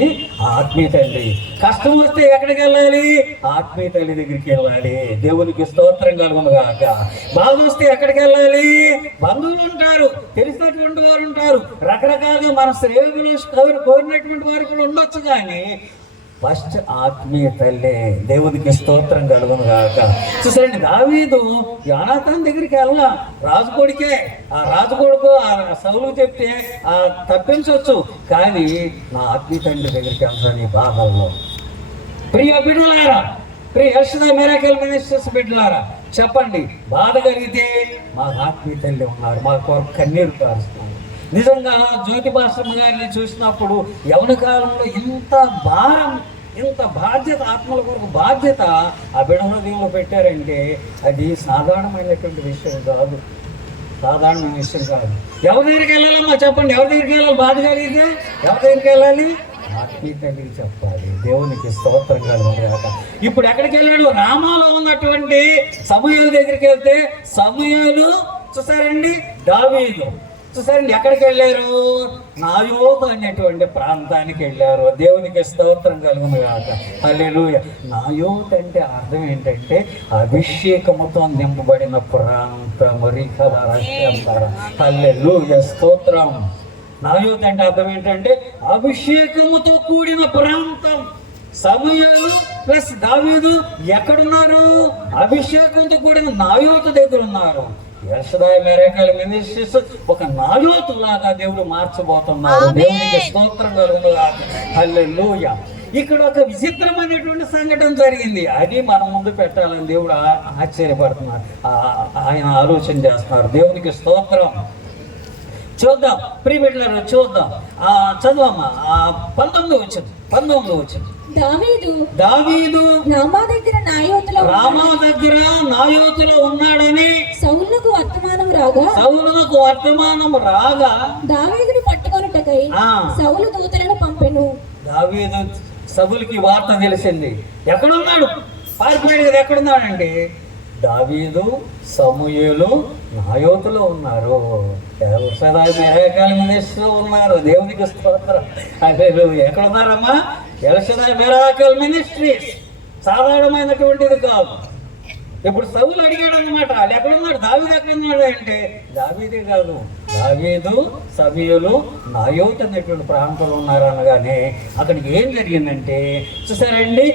ఆత్మీయ తండ్రి. కష్టం వస్తే ఎక్కడికి వెళ్ళాలి? ఆత్మీయ తల్లి దగ్గరికి వెళ్ళాలి. దేవునికి స్తోత్రం కలుగును గాక. బాధ వస్తే ఎక్కడికి వెళ్ళాలి? బంధువులు ఉంటారు, తెలిసినటువంటి వారు ఉంటారు, రకరకాలుగా మన శ్రేయోగులు కోరినటువంటి వారు కూడా ఉండొచ్చు. కానీ ఫస్ట్ ఆత్మీయ తల్లి. దేవునికి స్తోత్రం కలుగును గాక. చూసండి, దావీదు యోనాతాను దగ్గరికి వెళ్ళా, రాజు కొడుకే. ఆ రాజు కొడుకు ఆ సౌలు చెప్తే తప్పించవచ్చు, కానీ నా ఆత్మీయ తండ్రి దగ్గరికి వెళ్తాను ఈ బాధల్లో. ప్రియ బిడ్డలారా, ఎల్షదాయ్ మిరాకిల్ మినిస్ట్రీస్ బిడ్డలారా, చెప్పండి, బాధ కలిగితే మా ఆత్మీయ తల్లి ఉన్నారు, మా కొరకు కన్నీరు కారుస్తున్నారు. నిజంగా జ్యోతి భాస్కర్ గారిని చూసినప్పుడు యవన కాలంలో ఇంత భారం, ఇంత బాధ్యత, ఆత్మల కొరకు బాధ్యత ఆ బిడ్డ హృదయంలో పెట్టారంటే అది సాధారణమైనటువంటి విషయం కాదు. ఎవరి దగ్గరికి వెళ్ళాలమ్మా చెప్పండి? ఎవరి దగ్గరికి వెళ్ళాలి? బాధ కలిగితే ఎవరి దగ్గరికి వెళ్ళాలి? ఆత్మీయ తల్లికి చెప్పాలి. దేవునికి స్తోత్రం కలుగును. ఇప్పుడు ఎక్కడికి వెళ్ళాడు? రామాలో ఉన్నటువంటి సమూయేలు దగ్గరికి వెళ్తే సమూయేలు చూసారండి, దావీదు చూసారండి ఎక్కడికి వెళ్ళారు? నాయోతు అనేటువంటి ప్రాంతానికి వెళ్ళారు. దేవునికి స్తోత్రం కలుగును గాక. హల్లెలూయా. నాయోతు అంటే అర్థం ఏంటంటే అభిషేకముతో నింపబడిన ప్రాంతము. హల్లెలూయా, స్తోత్రం. నాయోతు అంటే అర్థం ఏంటంటే అభిషేకముతో కూడిన ప్రాంతం. సమూయేలు ప్లస్ దావీదు ఎక్కడున్నారు? అభిషేకంతో కూడిన నాయోతు దగ్గర ఉన్నారు. ఎల్షదాయ్ మిరాకిల్ మినిస్ట్రీస్ ఒక నాయోతు లాగా దేవుడు మార్చబోతున్నారు. దేవునికి స్తోత్రం కలుగును గాక. హల్లెలూయా. ఇక్కడ ఒక విచిత్రమైనటువంటి సంఘటన జరిగింది. అది మన ముందు పెట్టాలని దేవుడు ఆశ్చర్యపడుతున్నారు, ఆయన ఆలోచన చేస్తున్నారు. దేవునికి స్తోత్రం. చూద్దాం ప్రియబిడ్డలారా, చూద్దాం. చదువమ్మా 19 వచ్చింది. దావీదు రామా దగ్గర నాయోతులో ఉన్నాడని సౌలునకు వర్తమానం రాగా దావీదును పట్టుకొనుటకై సౌలు దూతలను పంపెను. దావీదు సౌలుకి వార్త తెలిసింది. ఎక్కడున్నాడు? పారిపోయాడు కదా. ఎక్కడున్నాడండి? దావీదు సమూయేలు నాయోతులో ఉన్నారు. ఎల్షదాయ్ మిరాకిల్ మినిస్ట్రీలో ఉన్నారు. దేవునికి స్తోత్రం. ఎక్కడున్నారమ్మా? ఎల్షదాయ్ మిరాకిల్ మినిస్ట్రీస్. సాధారణమైనటువంటిది కాదు. ఇప్పుడు సౌలు అడిగాడు అన్నమాట, ఎక్కడున్నాడు? దావీదు ఎక్కడున్నాడు అంటే దావీదే కాదు, దావీదు సమూయేలు నాయోతు అనేటువంటి ప్రాంతంలో ఉన్నారు అనగానే అక్కడికి ఏం జరిగిందంటే చూసారండి,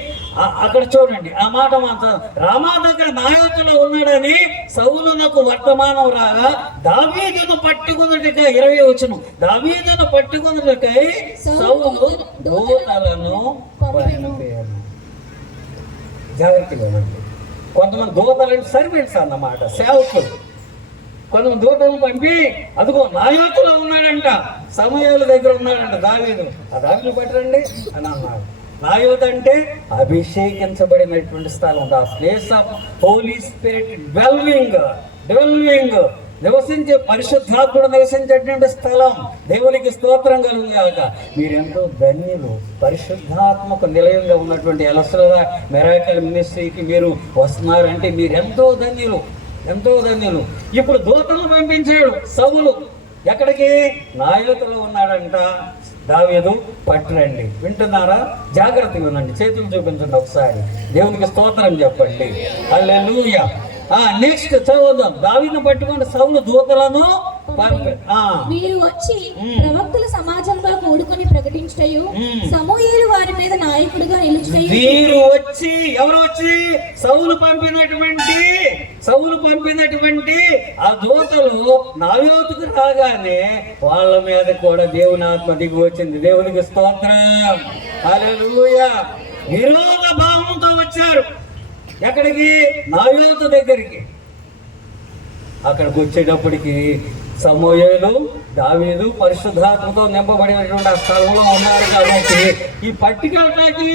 అక్కడ చూడండి ఆ మాట మాత్రం, రామా దగ్గర నాయోతులో ఉన్నాడని సౌలునకు వర్తమానం రాగా దావీదును పట్టుకున్నట్టుగా 20 వచ్చును. దావీదును పట్టుకున్నట్టుకై సౌలు దూతలను పంపెను. జాగ్రత్తగా ఉండండి. కొంతమంది దూతలంటే సర్వెంట్స్ అన్నమాట, సేవకులు. కొంతమంది దూతలను పంపి అదిగో నాయోతులో ఉన్నాడంట, సమూయేలు దగ్గర ఉన్నాడంట దావీదు, ఆ దావీదు పట్టరండి అని అన్నాడు. నాయోతు అంటే అభిషేకించబడినటువంటి స్థలం, ఆ ప్లేస్ ఆఫ్ హోలీ స్పిరిట్ డ్వెల్వింగ్ నివసించే, పరిశుద్ధాత్ముడు నివసించేటువంటి స్థలం. దేవునికి స్తోత్రం కలుగును గాక. మీరెంతో ధన్యులు. పరిశుద్ధాత్మకు నిలయంగా ఉన్నటువంటి ఎల్షదాయ్ మిరాకిల్ మినిస్ట్రీకి మీరు వస్తున్నారంటే మీరు ఎంతో ధన్యులు. ఇప్పుడు దూతలను పంపించాడు సౌలు. ఎక్కడికి? నాయోతులో ఉన్నాడంట. దావీదు పట్టురండి. వింటున్నారా? జాగ్రత్తగా ఉండండి. చేతులు చూపించండి ఒకసారి. దేవునికి స్తోత్రం చెప్పండి. హల్లెలూయా. నెక్స్ట్ చదువుదాం. దావీదును పట్టుకొని సౌలు దూతలను వీరు వచ్చి ప్రవక్తల సమాజంలో కూడుకొని ప్రకటించటయు సమూయేలు వారి మీద నాయకుడిగా నిలుచుటయు. వీరు వచ్చి ఎవరు వచ్చి సౌలు పంపినటువంటి ఆ దూతలు నాయోతుకు రాగానే వాళ్ళ మీద కూడా దేవుని ఆత్మ దిగి వచ్చింది. దేవునికి స్తోత్రం, హల్లెలూయా. విరోధ భావంతో వచ్చారు. ఎక్కడికి? నాయోతు దగ్గరికి. అక్కడికి వచ్చేటప్పటికి సమూయేలు, దావీదు పరిశుద్ధాత్మతో నింపబడినటువంటి ఆ స్థలంలో ఉన్నారు కాబట్టి ఈ పట్టుకెళ్తాకి,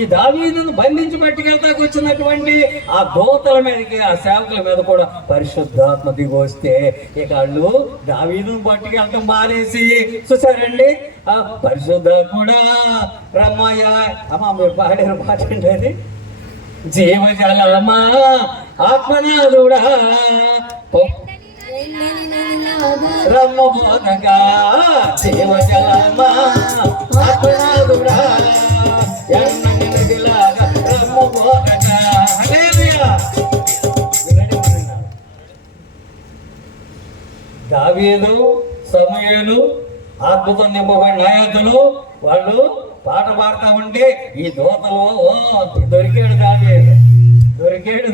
ఈ దావీదును బంధించి పట్టుకెళ్తాకి వచ్చినటువంటి ఆ దూతల మీదకి, ఆ సేవకుల మీద కూడా పరిశుద్ధాత్మ దిగి వస్తే ఇక వాళ్ళు దావీదును పట్టుకెళ్తాం మానేసి చూసారండి. ఆ పరిశుద్ధాత్ముడా రమ్మయ్య, అమ్మ మీరు పాడారు మాట ఏంటది? జీవజలమా ఆత్మనాథుడా రమ్మ బోధగా, జీవజలమా ఆత్మనాథుడా ఎన్నని నదిలాగా రమ్మ బోధగా. హల్లెలూయా. దావీదు, సమూయేలు, ఆత్మతో నింపబడిన నాయకులు వాళ్ళు పాట పాడుతూ ఉంటే ఈ దూతలు దొరికాడు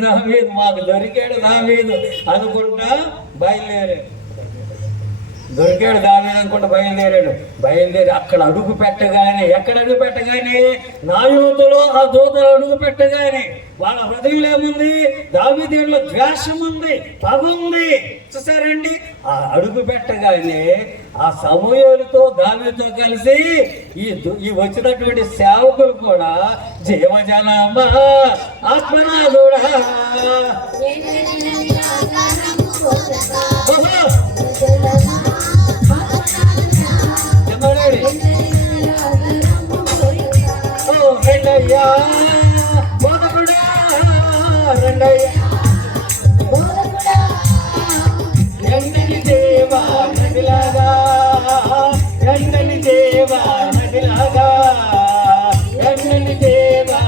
దావీదు, మాకు దొరికాడు దావీదు అనుకుంటా బయలుదేరాడు. బయలుదేరి అక్కడ అడుగు పెట్టగానే, ఎక్కడ అడుగు పెట్టగానే, నా యువతలో ఆ దూతలు అడుగు పెట్టగానే వాళ్ళ హృదయంలో ఏముంది? దావీదులో ద్వేషం ఉంది, పగ ఉంది. చూసారండి. ఆ అడుగు పెట్టగానే ఆ సమూయేలుతో దావీదుతో కలిసి ఈ వచ్చినటువంటి సేవకులు కూడా జీవజలమా ఆత్మనాథుడా రెండయ్యా బోధకుడా, రెండయ్యా ఎండని దేవా నదిలాగా, ఎండని దేవా నదిలాగా, ఎండని దేవా,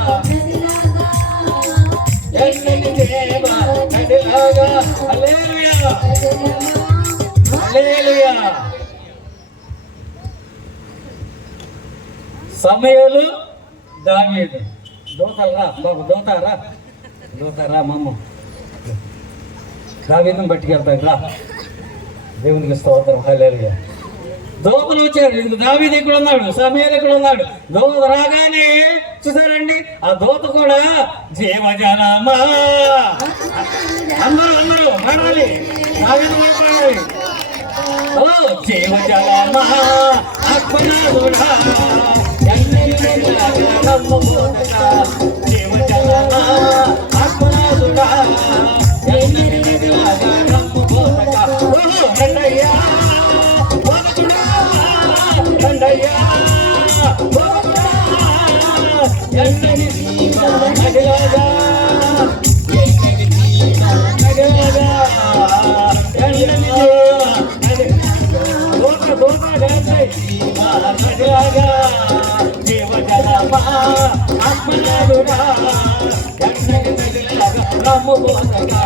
ఎండని దేవా నదిలాగా. హల్లెలూయా, హల్లెలూయా. సమూయేలు, దావీదు దూతరా బాబు, దూతరా మమ్మ దావీదుని పట్టుకెళ్తాడు రా. దేవునికి స్తోత్రం, హల్లెలూయా. దూతలు వచ్చారు. దావీదు ఇక్కడ ఉన్నాడు, సమూయేలు ఇక్కడ ఉన్నాడు. దూత రాగానే చూసారండి, ఆ దూత కూడా జీవజనమా అందరూ పాడాలి, దావీదు పాడాలి. ఓ జీవజనమా ఆత్మనాథుడా జీవజలమా ఆత్మనాథుడా రెండయ్యా బోధకుడా, రెండయ్యా ఎండని జీవా నదిలాగా, ఎండని జీవా నదిలాగా, ఎండని జీవా నదిలాగా, జీవజలమా ఆత్మనాథుడా ఎండని నదిలాగా రమ్మ బోధగా.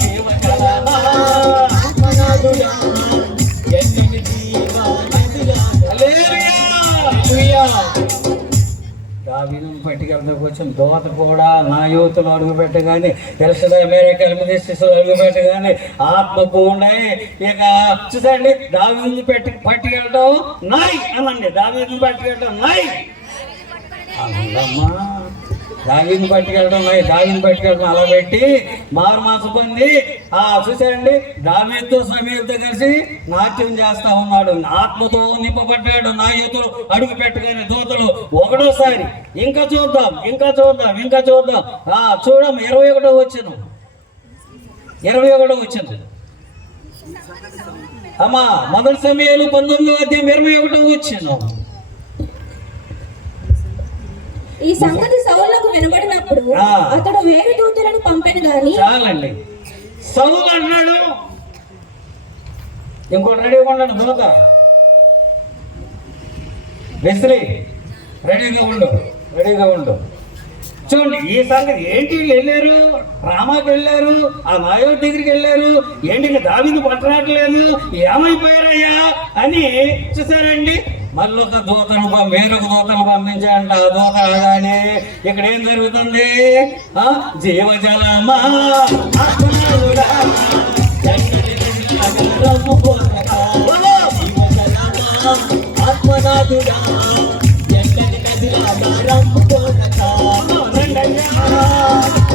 జీవజలమా ఆత్మనాథుడా ఎండని జీవా నదిలాగా. హల్లెలూయా. దావీదును పట్టుకెళ్తాకు వచ్చిన దోత కూడా నా యువతలు అడుగు పెట్టగానే, ఎల్షదాయి అమెరికా మినిస్ట్రీస్లో అడుగు పెట్టగానే ఆత్మకు ఉన్నాయి. ఇక చూసండి, దావీదుని పట్టుకెళ్ళడం నాయ్ అనండి, దావీదుని పట్టుకెళ్ళడం నాయ్ అమ్మా, దావీదుని పట్టుకెళ్ళడం అలా పెట్టి మారుమాసు పొంది చూసారండి, దావీదుతో సమూయేలుతో కలిసి నాట్యం చేస్తా ఉన్నాడు. ఆత్మతో నింపబడ్డాడు. నా యువతలు అడుగు పెట్టగానే దూతలు ఒకటోసారి ఇంకా చూద్దాం చూడం 21 వచ్చింది అమ్మా. మొదటి సమూయేలు 19 వచ్చింది. ఈ సంగతి సౌలుకు వినబడినప్పుడు అతడు వేరే దూతలను పంపెను గాని. చాలండి. సౌలు అన్నాడు, ఇంకోటి రెడీగా ఉన్నాడు దూత, వెస్లీ రెడీగా ఉండు. చూడండి ఈ సంగతి ఏంటి, వెళ్ళారు రామాకి వెళ్ళారు, ఆ మాయవ దగ్గరికి వెళ్ళారు, ఏంటి ఇంకా దావీదు పట్టరాట్లేదు, ఏమైపోయారయ్యా అని చూసారండి. మళ్ళీ ఒక దూతను వేరొక దూతను పంపించాడంట. ఆ దూత రాగానే ఇక్కడ ఏం జరుగుతుంది? జీవజలమా ఆత్మనాథుడా, ఆత్మనాథుడా ఎండని నదిలాగా రమ్ముకోనక రండయ్యా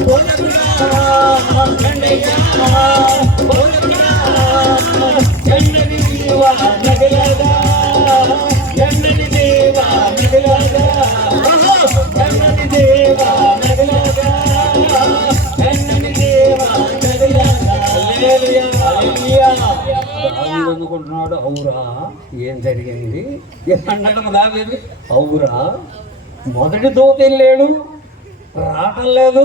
పోనకురా, రండయ్యా పోనకురా, ఎండని దేవా నదిలాగా, ఎండని దేవా నదిలాగా, ఎండని దేవా నదిలాగా, ఎండని దేవా నదిలాగా. హల్లెలూయా హల్లెలూయా. దావీదు అనుకుంటున్నాడు, అవురా ఏం జరిగింది అన్నాడు దావీదు. అవురా మొదటి దూత వెళ్ళాడు, రావటం లేదు.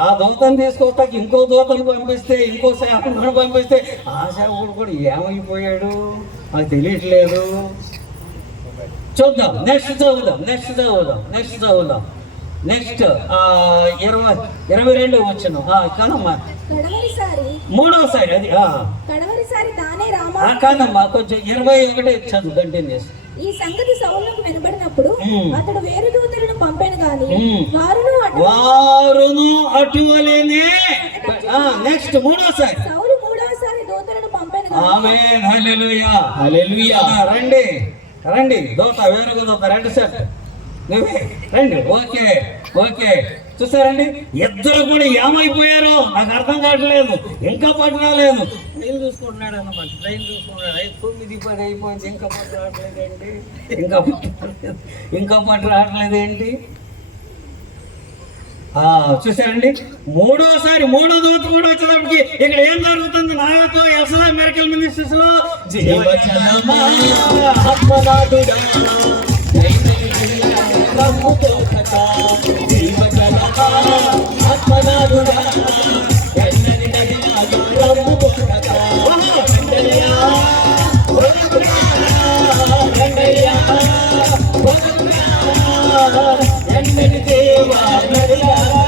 ఆ దూతను తీసుకొస్తాక ఇంకో దూతను పంపిస్తే, ఇంకో సేవకుడు పంపిస్తే, ఆ సేవకుడు కూడా ఏమైపోయాడు అది తెలియట్లేదు. చూద్దాం, నెక్స్ట్ చదువుదాం. నెక్స్ట్ 22 వచ్చును కాదమ్మా, మూడవసారి అది కాదమ్మా, కొంచెం 21 చదువు కంటిన్యూస్. ఈ సంగతి సౌలుకు వినబడినప్పుడు అతడు వేరు దూతలను పంపాను గాని వారును అటువలేనే. నెక్స్ట్ మూడోసారి సౌలు మూడవసారి దూతలను పంపాను గాని. ఆమేన్ హల్లెలూయా హల్లెలూయా. రండి దూత, వేరొక దూత, రెండు సెట్ రండి. ఓకే చూసారండి, ఇద్దరు కూడా ఏమైపోయారో నాకు అర్థం కావట్లేదు, ఇంకా పట్టు రాలేదు. ట్రైన్ చూసుకుంటున్నాడు అన్నమాట, ట్రైన్ చూసుకుంటున్నాడు. 9:10 అయిపోయింది, ఇంకా పట్టు రావట్లేదేంటి, ఇంకా పట్టు రావట్లేదేంటి. చూసారండి, మూడోసారి మూడో దూత కూడా వచ్చేటప్పటికి ఇక్కడ ఏం జరుగుతుంది? నాయకులు ఎస్లా మెడికల్ మినిస్ట్రీస్ లో జీవజలమా ఆత్మనాథుడా ఆత్మనాథుడా ఎండని నదిలాగా రమ్ముకోనక రండయ్యా పోనకురా, రండయ్యా పోనకురా, ఎండని దేవా నదిలాగా,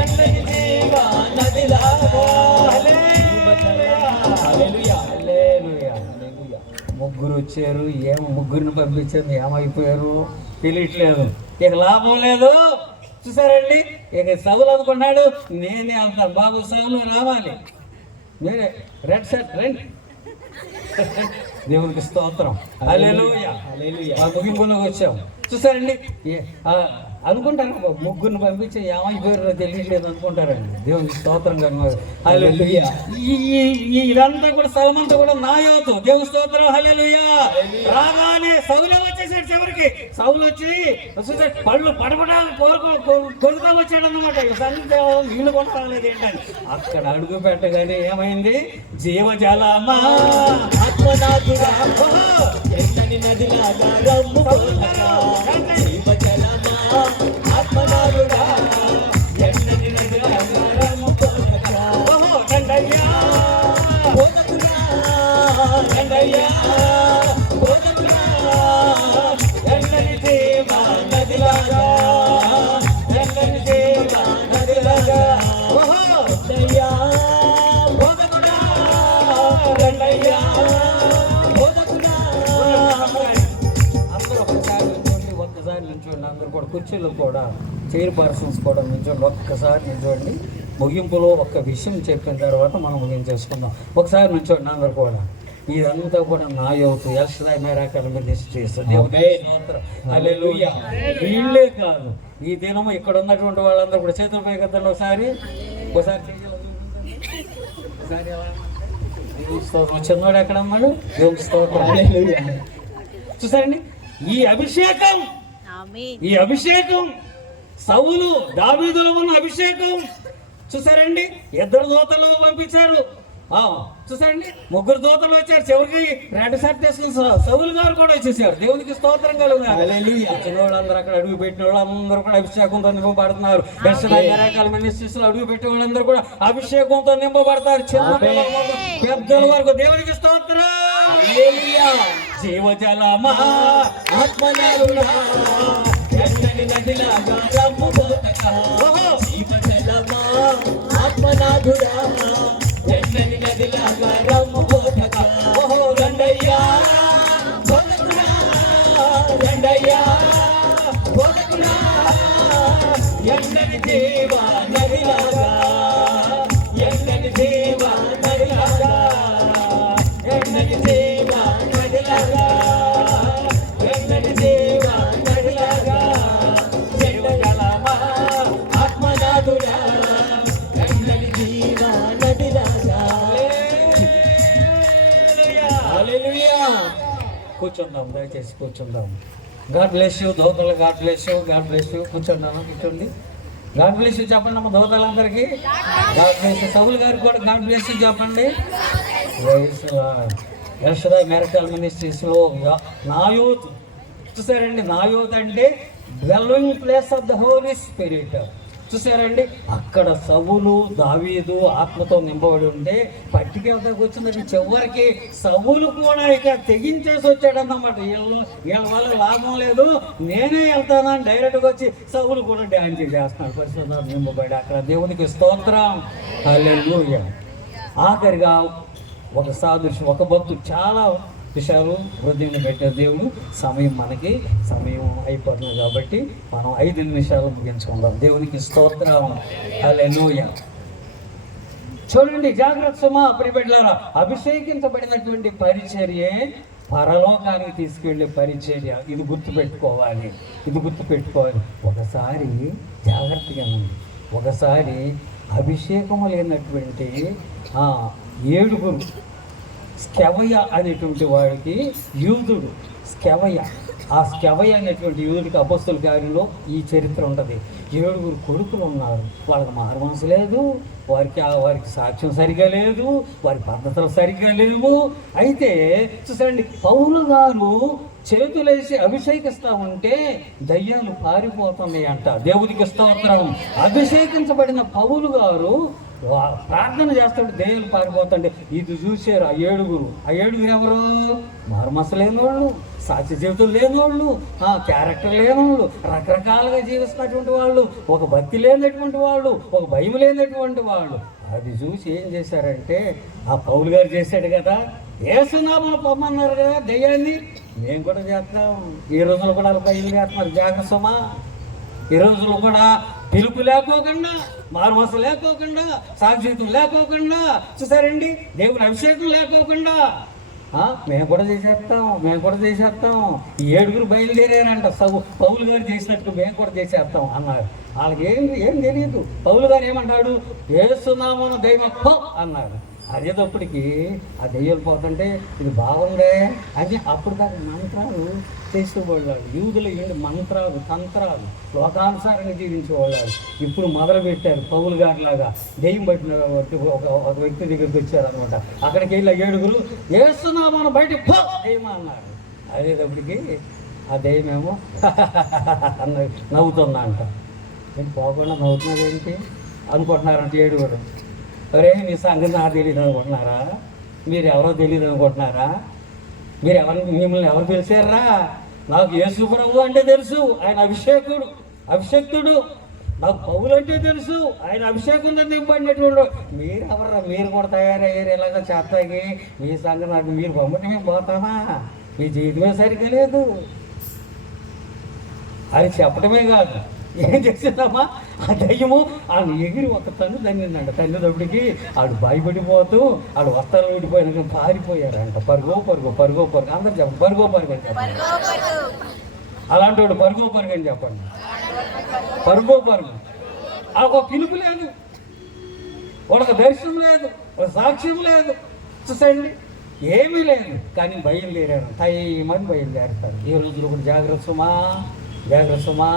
ఎండని దేవా నదిలాగా. హల్లెలూయా హల్లెలూయా. ముగ్గురు వచ్చారు, ముగ్గురిని పంపించారు, ఏమైపోయారు తెలియట్లేదు, ఇక లాభం లేదు. చూసారండి, ఇక సౌలు అనుకున్నాడు నేనే వెళ్తాను, బాబు సౌలు రావాలి, నేనే రెడ్ షర్ట్ రండి. దేవునికి స్తోత్రం హల్లెలూయా. ముగింపులోకి వచ్చాం. చూసారండి, అనుకుంటారు ముగ్గురిని పంపించి ఏమైపోయారో తెలియట్లేదు అనుకుంటారండి. దేవునికి స్తోత్రం కనుక హల్లెలూయా. ఇదంతా కూడా స్థలమంతా కూడా నాయోతు, దేవుని స్తోత్రం హల్లెలూయా. రాగానే సౌలు వచ్చేసాడు. చివరికి సౌలు వచ్చి పళ్ళు పడపడా కొడుతా వచ్చాడు అన్నమాట. నీళ్ళు కూడా రాలేదు ఏంటని అక్కడ అడుగు పెట్టగానే ఏమైంది? జీవజలమా ఆత్మనాథుడా ఎండని నదిలాగా రమ్ముకోనక జీవజలమా ఆత్మనాథుడా ఎండని నదిలాగా రమ్ముకోనక రండయ్యా పోనకురా, రండయ్యా పోనకురా, ఎండని దేవా నదిలాగా, ఎండని దేవా నదిలాగా, రండయ్యా పోనకురా, రండయ్యా పోనకురా. అందరూ ఒక్కసారి నిల్చోండి, అందరూ కూడా కుర్చీలు కూడా చైర్ పర్సన్స్ కూడా నిల్చోండి, ఒక్కసారి నిల్చోండి. ముగింపులో ఒక్క విషయం చెప్పిన తర్వాత మనం ముగించేసుకుందాం. ఒకసారి నిల్చోండి అందరూ కూడా. ఇదంతా కూడా నాయోతు ఎల్షదాయి మిరాకిల్ మినిస్ట్రీస్. హల్లెలూయా. వీళ్ళే కాదు, ఈ దినము ఇక్కడ ఉన్నటువంటి వాళ్ళందరూ కూడా చేతులు పైకెత్తండి ఒకసారి. చిన్నవాడు ఎక్కడ అన్నాడు? దేవుని స్తోత్రం. చూసారండి, ఈ అభిషేకం సౌలు దావీదులో ఉన్న అభిషేకం. చూసారండి, ఇద్దరు దూతలు పంపించారు. చూసారండి, ముగ్గురు దూతలు వచ్చారు. చివరికి రెడ్ షర్ట్ వేసుకుని సౌలు గారు కూడా వచ్చేసారు. దేవునికి స్తోత్రం కలుగుతారు. వచ్చిన వాళ్ళందరూ అక్కడ అడుగు పెట్టిన వాళ్ళందరూ కూడా అభిషేకంతో నింపబడుతున్నారు. రకాల మినిస్ట్రీస్ లో అడుగు పెట్టిన వాళ్ళందరూ కూడా అభిషేకంతో నింపబడతారు. చిన్న పెద్దల వరకు దేవునికి స్తోత్రం. జీవజలమా ఆత్మనాథుడా ఎన్నని నదిలాగా రమ్మబోతగా జీవజలమా ఆత్మనాథుడా ఎన్నని నదిలాగా రమ్మబోతగా ఓహో రండయ్యా బోధకుడా రండయ్యా బోధకుడా ఎన్నని జీవ నదిలాగా ఎన్నని జీవ నదిలాగా ఎన్నని జీవ నదిలాగా ఎన్నని జీవ నదిలాగా జీవజలమా ఆత్మనాథుడా ఎన్నని జీవ నదిలాగా హల్లెలూయా. కూర్చుందాం, దయచేసి కూర్చుందాం. గాడ్ బ్లెస్ యూ దోతలు, God bless you, God bless you. కూర్చున్నాను, కూర్చోండి. గాడ్ బ్లెస్ యూ చెప్పండి అమ్మ దోతలందరికీ. God bless you. సౌలు గారికి కూడా గాడ్ బ్లెస్ యూ చెప్పండి. యెషయా మిరకల్ మినిస్ట్రీస్లో నా యూత్ చూసారండి. నా యూత్ అంటే dwelling place of the Holi spirit. చూసారండి, అక్కడ సౌలు దావీదు ఆత్మతో నింపబడి ఉంటే పట్టుకెళ్తాకు వచ్చిందండి. చివరికి సౌలు కూడా ఇక తెగించేసి వచ్చాడన్నమాట. వీళ్ళ వల్ల లాభం లేదు, నేనే వెళ్తానని డైరెక్ట్గా వచ్చి సౌలు కూడా డ్యాన్స్ చేస్తున్నాడు. పరిశుద్ధ నింపబడి అక్కడ దేవునికి స్తోత్రం. హల్లెలూయా. ఆఖరిగా ఒక సాదృశ్యం, ఒక భక్తుడు చాలా విషయాలు హృదయం పెట్టే దేవుడు. సమయం అయిపోతుంది కాబట్టి మనం 5 నిమిషాలు ముగించుకుందాం. దేవునికి స్తోత్రం. హల్లెలూయా. చూడండి, జాగ్రత్త సుమా ప్రియబిడ్డలారా, అభిషేకించబడినటువంటి పరిచర్యే పరలోకానికి తీసుకెళ్లే పరిచర్య. ఇది గుర్తుపెట్టుకోవాలి. ఒకసారి జాగ్రత్తగా ఉంది. ఒకసారి అభిషేకము లేనటువంటి 7 స్కెవయ అనేటువంటి వాడికి యూదుడు ఆ స్కెవయ అనేటువంటి యూదుడికి అపొస్తలుల కార్యంలో ఈ చరిత్ర ఉంటుంది. 7 కొడుకులు ఉన్నారు. వాళ్ళకి మారుమనసు లేదు, వారికి సాక్ష్యం సరిగా లేదు, వారి పద్ధతులు సరిగ్గా లేవు. అయితే చూసండి, పౌలు గారు చేతులేసి అభిషేకిస్తా ఉంటే దయ్యాలు పారిపోతున్నాయి అంట. దేవునికి స్తోత్రం. అభిషేకించబడిన పౌలు గారు ప్రార్థన చేస్తాడు, దయ్యాలు పారిపోతుంటే ఇది చూసారు ఆ 7 ఎవరు? మారుమనసు లేని వాళ్ళు, సాక్షి జీవితం లేని వాళ్ళు, క్యారెక్టర్ లేని వాళ్ళు, రకరకాలుగా జీవిస్తున్నటువంటి వాళ్ళు, ఒక భక్తి లేనటువంటి వాళ్ళు, ఒక భయం లేనటువంటి వాళ్ళు. అది చూసి ఏం చేశారంటే, ఆ పౌలు గారు చేశాడు కదా, యేసునామమున పొమ్మన్నారు కదా దయ్యాన్ని, మేము కూడా చేస్తాం. ఈ రోజులు కూడా వాళ్ళ భయం చేస్తున్నారు. జాగ్రత్త సుమా. ఈ రోజులు కూడా పిలుపు లేకోకుండా, మారుమనసు లేకోకుండా, సాక్షిత్వం లేకోకుండా, చూసారండి, దేవుని అభిషేకం లేకోకుండా మేము కూడా చేసేస్తాం. ఈ 7 బయలుదేరారంట. పౌలు గారు చేసినట్టు మేము కూడా చేసేస్తాం అన్నారు. వాళ్ళకి ఏం తెలియదు. పౌలు గారు ఏమంటాడు? యేసునామమున దయ్యమప్ప అన్నాడు. అదేటప్పటికి ఆ దెయ్యాలు పోతుంటే ఇది బాగుందే అని అప్పుడు దాకా మంత్రాలు చేసేవాళ్ళు. యూదులు ఏంటి మంత్రాలు, తంత్రాలు, లోకానుసారంగా జీవించేవాళ్ళు. ఇప్పుడు మొదలు పెట్టారు పౌలు గారిలాగా. దెయ్యం పట్టిన ఒక వ్యక్తి దగ్గరికి వచ్చారనమాట. అక్కడికి వెళ్ళి 7 యేసునామమున బయట దెయ్యమా అన్నారు. అదేటప్పటికి ఆ దెయ్యమేమో నవ్వుతుందా అంట. నేను పోకుండా నవ్వుతున్నది ఏంటి అనుకుంటున్నారంట 7. అరే మీ సంగతి నాకు తెలియదు అనుకుంటున్నారా? మీరు ఎవరో తెలియదు అనుకుంటున్నారా? మిమ్మల్ని ఎవరు పిలిచారా? నాకు యేసు ప్రభు అంటే తెలుసు, ఆయన అభిషేక్తుడు. నాకు పౌలు అంటే తెలుసు, ఆయన అభిషేకంతో నింపడినటువంటి. మీరు ఎవరా? మీరు కూడా తయారయ్యారు ఇలాగ చేస్తాకి. మీ సంగతి నాకు మీరు పంపటి మేము పోతామా? మీ జీవితమే సరిగ్గా లేదు అది చెప్పడమే కాదు, ఏం చేసిందమ్మా ఆ దయ్యము ఆమె ఎగిరి ఒక తన్ను తన్నిందంట. తన్నినప్పటికి ఆడు భయపడిపోతూ ఆడు వస్త్రాలు ఊడిపోయినాక పారిపోయారంట. పరుగో అందరు చెప్పండి, పరుగో అని చెప్పండి. అలాంటి వాడు పరుగో అని చెప్పండి. పరుగో ఒక పిలుపు లేదు, వాళ్ళకి దర్శనం లేదు, ఒక సాక్ష్యం లేదు, చూసండి ఏమీ లేదు. కానీ బయలుదేరారు, తయ్యమని బయలుదేరుతారు. ఈ రోజులు కూడా జాగ్రత్త సుమా.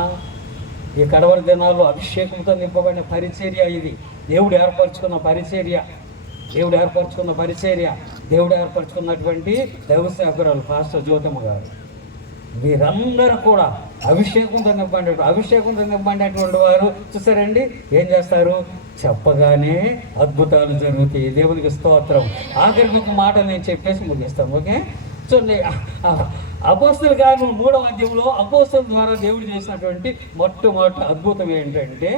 ఈ కడవరి దినాల్లో అభిషేకంతో నింపబడిన పరిచర్య ఇది. దేవుడు ఏర్పరచుకున్న పరిచర్య, దేవుడు ఏర్పరచుకున్నటువంటి దైవ సేవకురాలు పాస్టర్ జ్యోతమ్మ గారు. వీరందరూ కూడా అభిషేకంతో నింపబడినటువంటి వారు. చూసారండి ఏం చేస్తారు? చెప్పగానే అద్భుతాలు జరుగుతాయి. దేవునికి స్తోత్రం. ఆఖరికి ఒక మాట నేను చెప్పేసి ముగిస్తాను. ఓకే, చూడండి, అపోస్తల కార్యం 3వ అధ్యాయంలో అపోస్తల ద్వారా దేవుడు చేసినటువంటి మొట్టమొదటి అద్భుతం ఏంటంటే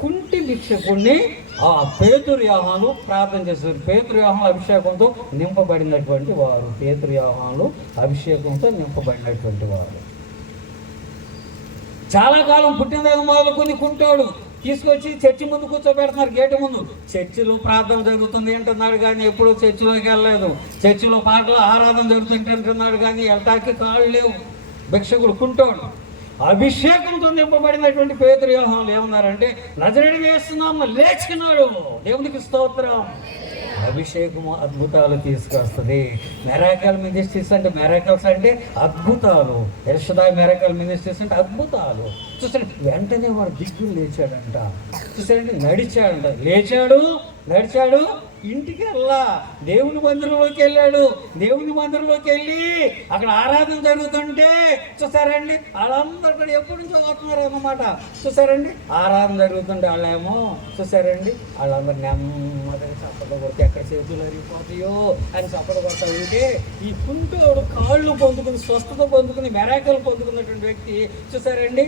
కుంటి భిక్షకుడిని ఆ పేతురు యోహాను ప్రార్థన చేశారు. పేతురు యోహాను అభిషేకంతో నింపబడినటువంటి వారు, పేతురు యోహాను అభిషేకంతో నింపబడినటువంటి వారు. చాలా కాలం పుట్టిన దగ్గర మొదలుకొని కుంటాడు తీసుకొచ్చి చర్చి ముందు కూర్చోబెడుతున్నారు, గేటు ముందు. చర్చిలో ప్రార్థన జరుగుతుంది అంటున్నాడు కానీ ఎప్పుడూ చర్చిలోకి వెళ్ళలేదు. చర్చిలో పాటలు ఆరాధన జరుగుతుంటే అంటున్నాడు కానీ వెళ్ళటానికి కాళ్ళు లేవు. భిక్షకుడు కుంటాడు. అభిషేకంతో నింపబడినటువంటి పేతురు యోహానులు ఏమన్నారంటే నజరేయుడు యేసునామమున లేచినాడు. దేవునికి స్తోత్రం. అభిషేకము అద్భుతాలు తీసుకొస్తుంది. మెరాకల్ మినిస్ట్రీస్ అంటే మెరాకల్స్ అంటే అద్భుతాలు. ఎల్షదాయ్ మెరాకల్ మినిస్ట్రీస్ అంటే అద్భుతాలు. చూసారండి, వెంటనే వాడు దిగ్గులు లేచాడంట. చూసారండి, నడిచాడు ఇంటికి వెళ్ళా, దేవుని మందిరంలోకి వెళ్ళాడు. దేవుని మందిరంలోకి వెళ్ళి అక్కడ ఆరాధన జరుగుతుంటే చూసారండి, వాళ్ళందరూ కూడా ఎప్పటి నుంచో వస్తున్నారు అన్నమాట. చూసారండి, ఆరాధన జరుగుతుంటే వాళ్ళేమో చూసారండి, వాళ్ళందరూ నెమ్మదిగా చప్పట్లు కొడితే ఎక్కడ చేతులు అరిగిపోతాయో అని చప్పట్లు కొడతా ఉంటే ఈ కుంటోడు కాళ్ళు పొందుకుని స్వస్థత పొందుకుని మెరాకలు పొందుకున్నటువంటి వ్యక్తి చూసారండి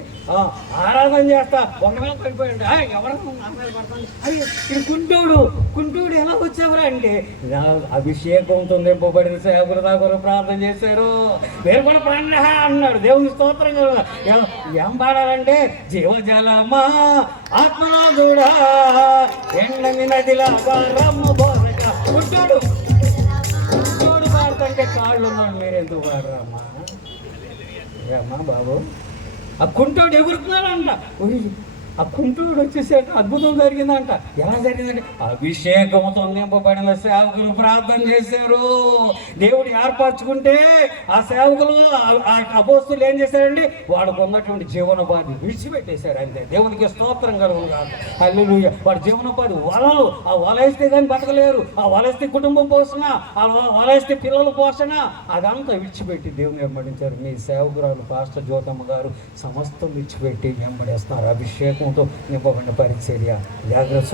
ఆరాధన చేస్తా ఒకవేళ పడిపోయాడు. ఎవరన్నా నా మీద పడతాను, అది ఇది కుంటోడు ఎలా వచ్చేవరా అంటే అభిషేకంతో నింపబడిన సేవకులు దాకా ప్రార్థన చేశారు. మీరు కూడా పాడిన అన్నాడు. దేవుని స్తోత్రం కదా. ఏం పాడాలంటే జీవజలమా ఆత్మనాథుడా ఎండని నదిలా రమ్మ బోరగా కుంటోడు పాడుతుంటే కాళ్ళు ఉన్నాడు. మీరు ఎందుకు పాడరమ్మా? అమ్మా బాబు, ఆ కుంటోడు ఎగురుతున్నాడంట. ఆ కుంటోడు వచ్చేసాక అద్భుతం జరిగిందంట. ఎలా జరిగిందంటే అభిషేకంతో నింపబడిన సేవకులు ప్రార్థన చేశారు. దేవుడు ఏర్పరచుకుంటే ఆ సేవకులు ఆ అపోస్తులు ఏం చేశారండి, వాడికి ఉన్నటువంటి జీవనోపాధి విడిచిపెట్టేశారు. అంతే. దేవునికి స్తోత్రం కలుగును కాదు. హల్లెలూయా. వాడి జీవనోపాధి వలలు, ఆ వలేస్తే కానీ బతకలేరు. ఆ వలేస్తే కుటుంబం పోషణ, ఆ వలేస్తే పిల్లల పోషణ, అదంతా విడిచిపెట్టి దేవుని వెంబడించారు. మీ సేవకురాలు పాస్టర్ జ్యోతమ్మ గారు సమస్తం విడిచిపెట్టి వెంబడేస్తున్నారు. అభిషేకంతో నింపబడిన పరిచర్య. జాగ్రత్త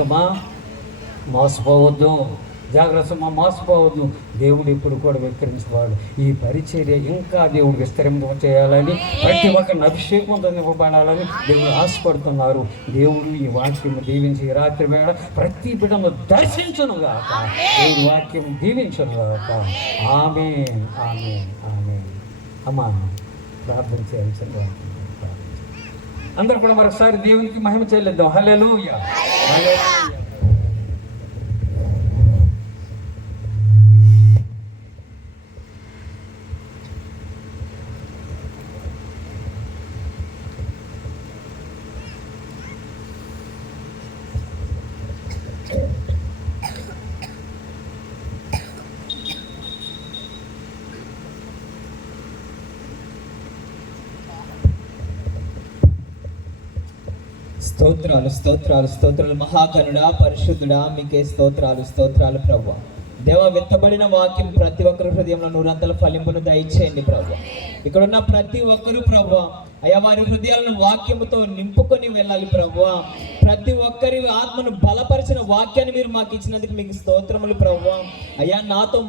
మోసపోవద్దు. దేవుడు ఇప్పుడు కూడా వెక్కిరించేవాడు. ఈ పరిచర్య ఇంకా దేవుడికి విస్తరింప చేయాలని, ప్రతి ఒక్కరిని అభిషేకంతో నింపబడాలని దేవుడు ఆశపడుతున్నారు. దేవుడు ఈ వాక్యం దీవించి రాత్రి వేళ ప్రతి బిడ్డను దర్శించునుగాక. దేవుడి వాక్యం దీవించునుగాక. ఆమేన్, ఆమేన్, ఆమేన్. అమ్మా ప్రార్థన చేయించండి. అందరూ కూడా మరొకసారి దేవునికి మహిమ చెల్లిద్దాం. హల్లెలూయా, హల్లెలూయా. స్తోత్రాలు స్తోత్రాలు స్తోత్రాలు. మహాగణుడా, పరిశుద్ధుడా, మీకే స్తోత్రాలు స్తోత్రాలు ప్రభువా. దేవ, విత్తబడిన వాక్యం ప్రతి ఒక్కరి హృదయంలో నూరంతల ఫలింపును దయచేయండి ప్రభువా. ఇక్కడ ఉన్న ప్రతి ఒక్కరు ప్రభువా అయ్యా వారి హృదయాలను వాక్యముతో నింపుకొని వెళ్ళాలి ప్రభువా. ప్రతి ఒక్కరి ఆత్మను బలపరిచిన వాక్యాన్ని మీరు మాకు ఇచ్చినందుకు మీకు స్తోత్రములు ప్రభువా. అయ్యా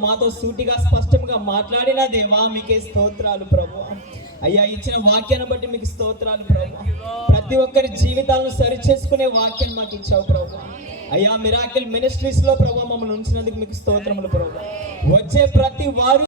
మాతో సూటిగా స్పష్టంగా మాట్లాడిన దేవా మీకే స్తోత్రాలు ప్రభువా. అయ్యా ఇచ్చిన వాక్యాన్ని బట్టి మీకు స్తోత్రాలు ప్రభువా. ప్రతి ఒక్కరి జీవితాలను సరిచేసుకునే వాక్యాన్ని మాకు ఇచ్చావు ప్రభువా. అయ్యా మిరాకిల్ మినిస్ట్రీస్ లో ప్రభువా మమ్మల్ని ఉంచినందుకు మీకు స్తోత్రములు ప్రభువా. వచ్చే ప్రతి వారు